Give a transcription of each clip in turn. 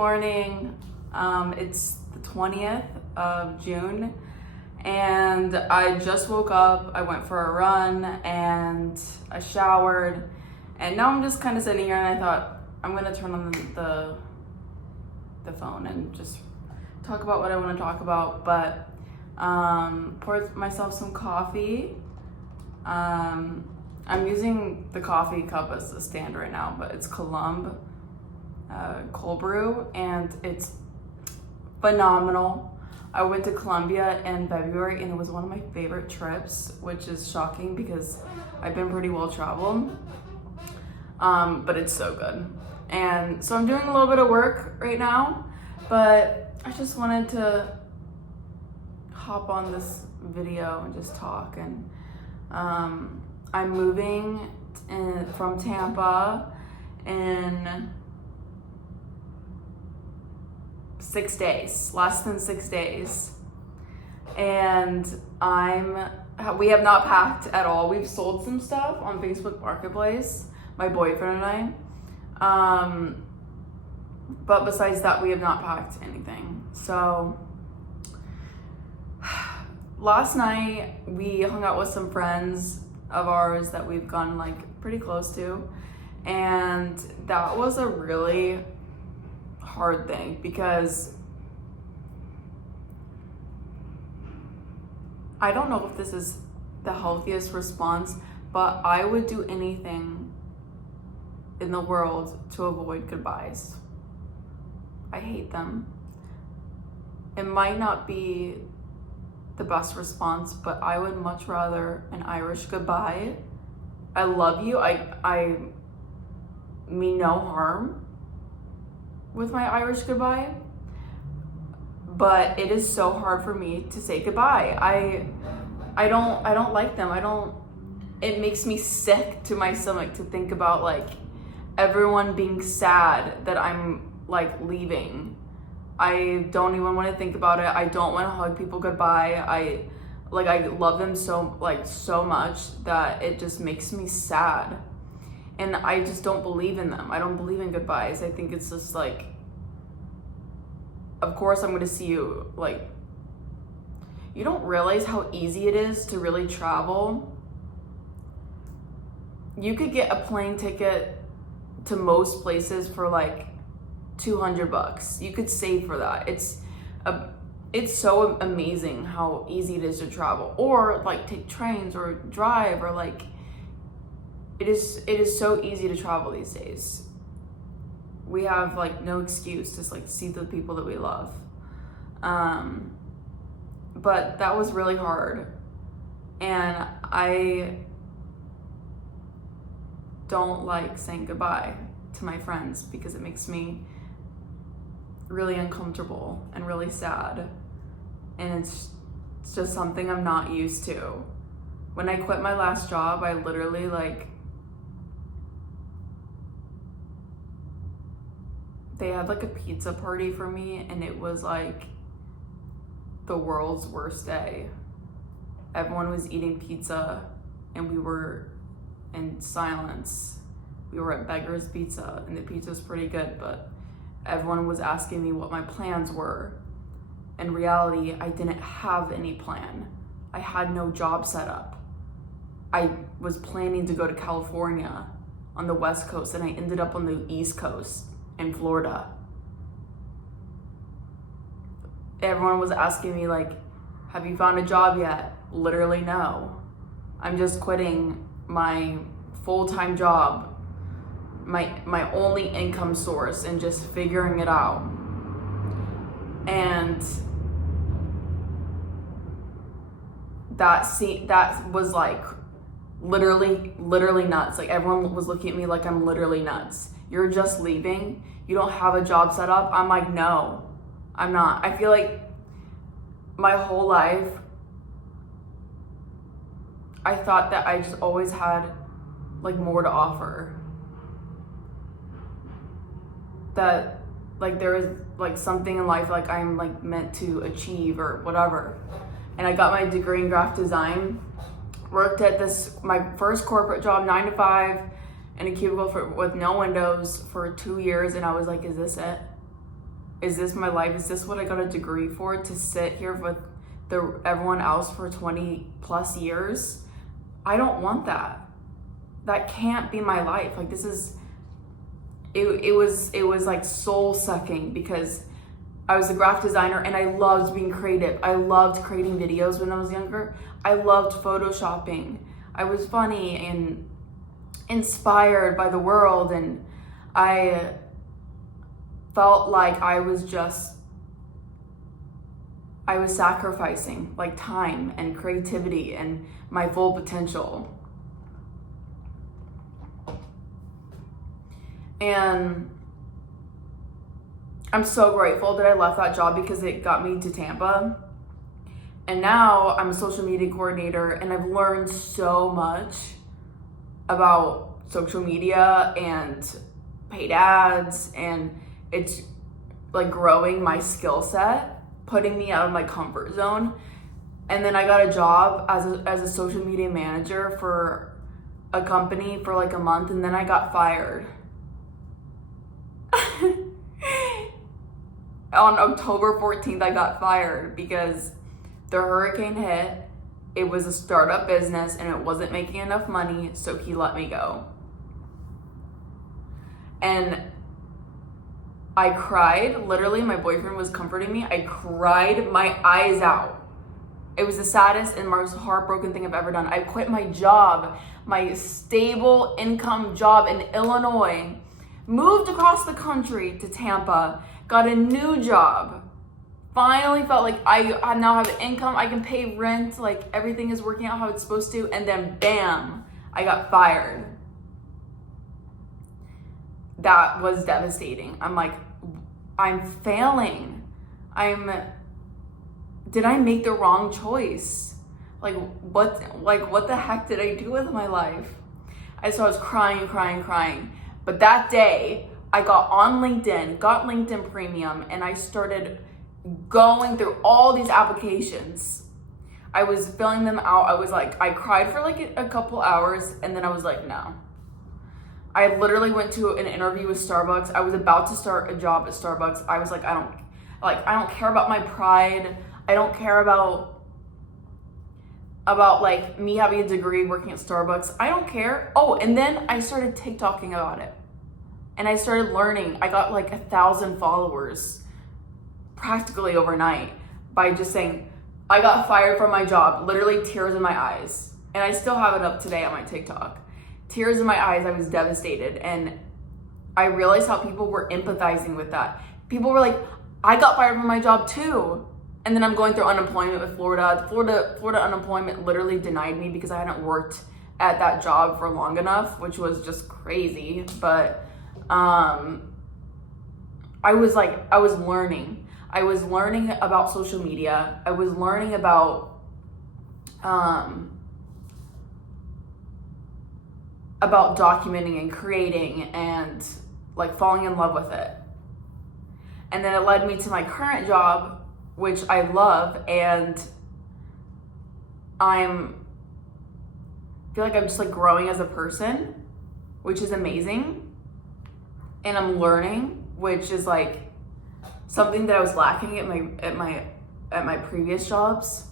morning. It's the 20th of June and I just woke up. I went for a run and I showered and now I'm just kind of sitting here and I thought I'm gonna turn on the phone and just talk about what I want to talk about, but poured myself some coffee. I'm using the coffee cup as a stand right now, but it's Colombe cold brew and it's phenomenal. I went to Colombia in February and it was one of my favorite trips, which is shocking because I've been pretty well traveled, but it's so good. And so I'm doing a little bit of work right now, but I just wanted to hop on this video and just talk. And I'm moving from Tampa in 6 days, less than 6 days. And we have not packed at all. We've sold some stuff on Facebook Marketplace, my boyfriend and I. But besides that, we have not packed anything. So last night we hung out with some friends of ours that we've gone like pretty close to, and that was a really hard thing because I don't know if this is the healthiest response, but I would do anything in the world to avoid goodbyes. I hate them. It might not be the best response, but I would much rather an Irish goodbye. I love you. I mean no harm with my Irish goodbye, but it is so hard for me to say goodbye. I don't like them. It makes me sick to my stomach to think about like everyone being sad that I'm like leaving. I don't even want to think about it. I don't want to hug people goodbye. I love them so much that it just makes me sad. And I just don't believe in them. I don't believe in goodbyes. I think it's just like, of course I'm going to see you. Like, you don't realize how easy it is to really travel. You could get a plane ticket to most places for like $200. You could save for that. It's so amazing how easy it is to travel, or like take trains or drive, or like it is so easy to travel these days. We have like no excuse to like see the people that we love. But that was really hard, and I don't like saying goodbye to my friends because it makes me really uncomfortable and really sad, and it's just something I'm not used to. When I quit my last job, I literally they had like a pizza party for me, and it was like the world's worst day. Everyone was eating pizza and we were in silence. We were at Beggar's Pizza and the pizza was pretty good, but everyone was asking me what my plans were. In reality, I didn't have any plan. I had no job set up. I was planning to go to California on the West Coast, and I ended up on the East Coast in Florida. Everyone was asking me like, have you found a job yet? Literally no. I'm just quitting my full-time job, my only income source, and just figuring it out. And that was like literally nuts. Like everyone was looking at me like I'm literally nuts. You're just leaving? You don't have a job set up? I'm like, no, I'm not. I feel like my whole life I thought that I just always had like more to offer. That like there is like something in life like I'm like meant to achieve or whatever. And I got my degree in graphic design, worked at my first corporate job, 9 to 5, in a cubicle with no windows for 2 years, and I was like, is this it? is this my life? Is this what I got a degree for, to sit here with everyone else for 20 plus years? I don't want that. That can't be my life. Like, this is, it was like soul sucking, because I was a graphic designer and I loved being creative. I loved creating videos when I was younger. I loved photoshopping. I was funny and inspired by the world, and I felt like I was sacrificing like time and creativity and my full potential. And I'm so grateful that I left that job, because it got me to Tampa. And now I'm a social media coordinator, and I've learned so much about social media and paid ads, and it's like growing my skill set, putting me out of my comfort zone. And then I got a job as a social media manager for a company for like a month, and then I got fired. On October 14th, I got fired because the hurricane hit. It was a startup business and it wasn't making enough money, so he let me go. And I cried. Literally, my boyfriend was comforting me. I cried my eyes out. It was the saddest and most heartbroken thing I've ever done. I quit my job, my stable income job in Illinois, moved across the country to Tampa, got a new job, finally felt like I now have income, I can pay rent, like everything is working out how it's supposed to, and then bam, I got fired. That was devastating. I'm like, I'm failing. Did I make the wrong choice? Like what the heck did I do with my life? So I was crying. But that day, I got on LinkedIn, got LinkedIn Premium, and I started going through all these applications. I was filling them out. I cried for like a couple hours, and then I was like, no. I literally went to an interview with Starbucks. I was about to start a job at Starbucks. I was like, I don't care about my pride. I don't care about like me having a degree working at Starbucks. I don't care. Oh, and then I started TikToking about it. And I started learning. I got like 1,000 followers practically overnight by just saying, I got fired from my job, literally tears in my eyes. And I still have it up today on my TikTok. Tears in my eyes, I was devastated. And I realized how people were empathizing with that. People were like, I got fired from my job too. And then I'm going through unemployment with Florida. Florida unemployment literally denied me because I hadn't worked at that job for long enough, which was just crazy. But I was learning. I was learning about social media. I was learning about documenting and creating and like falling in love with it. And then it led me to my current job, which I love, and I feel like I'm just like growing as a person, which is amazing. And I'm learning, which is like something that I was lacking at my previous jobs.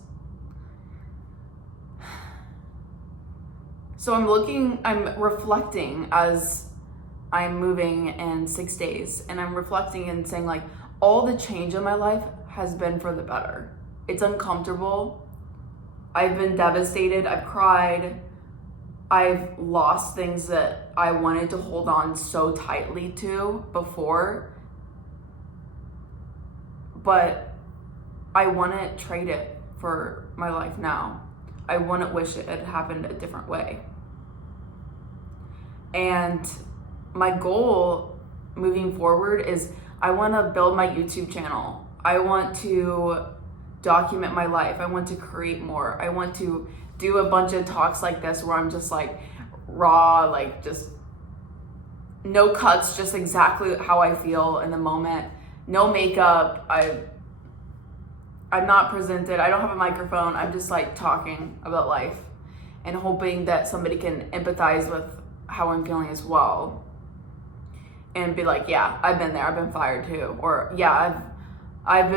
So I'm reflecting as I'm moving in 6 days, and I'm reflecting and saying like all the change in my life has been for the better. It's uncomfortable. I've been devastated. I've cried. I've lost things that I wanted to hold on so tightly to before. But I wouldn't trade it for my life now. I wouldn't wish it had happened a different way. And my goal moving forward is I want to build my YouTube channel. I want to document my life. I want to create more. I want to do a bunch of talks like this where I'm just like raw, like just no cuts, just exactly how I feel in the moment. No makeup. I'm not presented. I don't have a microphone. I'm just like talking about life and hoping that somebody can empathize with how I'm feeling as well. and be like, yeah, I've been there, I've been fired too. Or yeah, I'm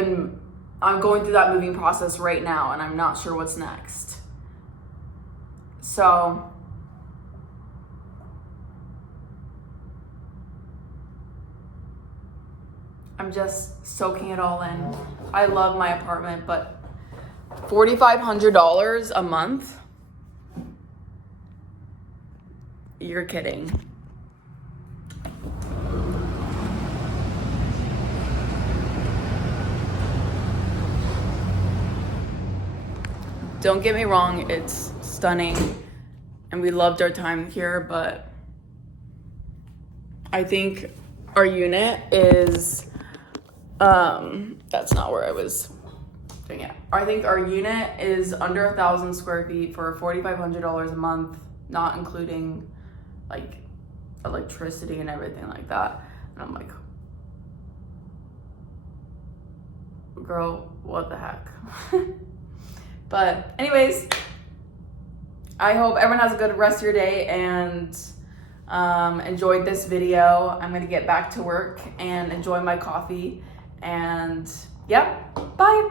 going through that moving process right now and I'm not sure what's next. So I'm just soaking it all in. I love my apartment, but $4,500 a month? You're kidding. Don't get me wrong, it's stunning and we loved our time here, but I think our unit is, that's not where I was doing it. I think our unit is under 1,000 square feet for $4,500 a month, not including like electricity and everything like that. And I'm like, girl, what the heck? But anyways, I hope everyone has a good rest of your day and enjoyed this video. I'm gonna get back to work and enjoy my coffee. And yeah, bye.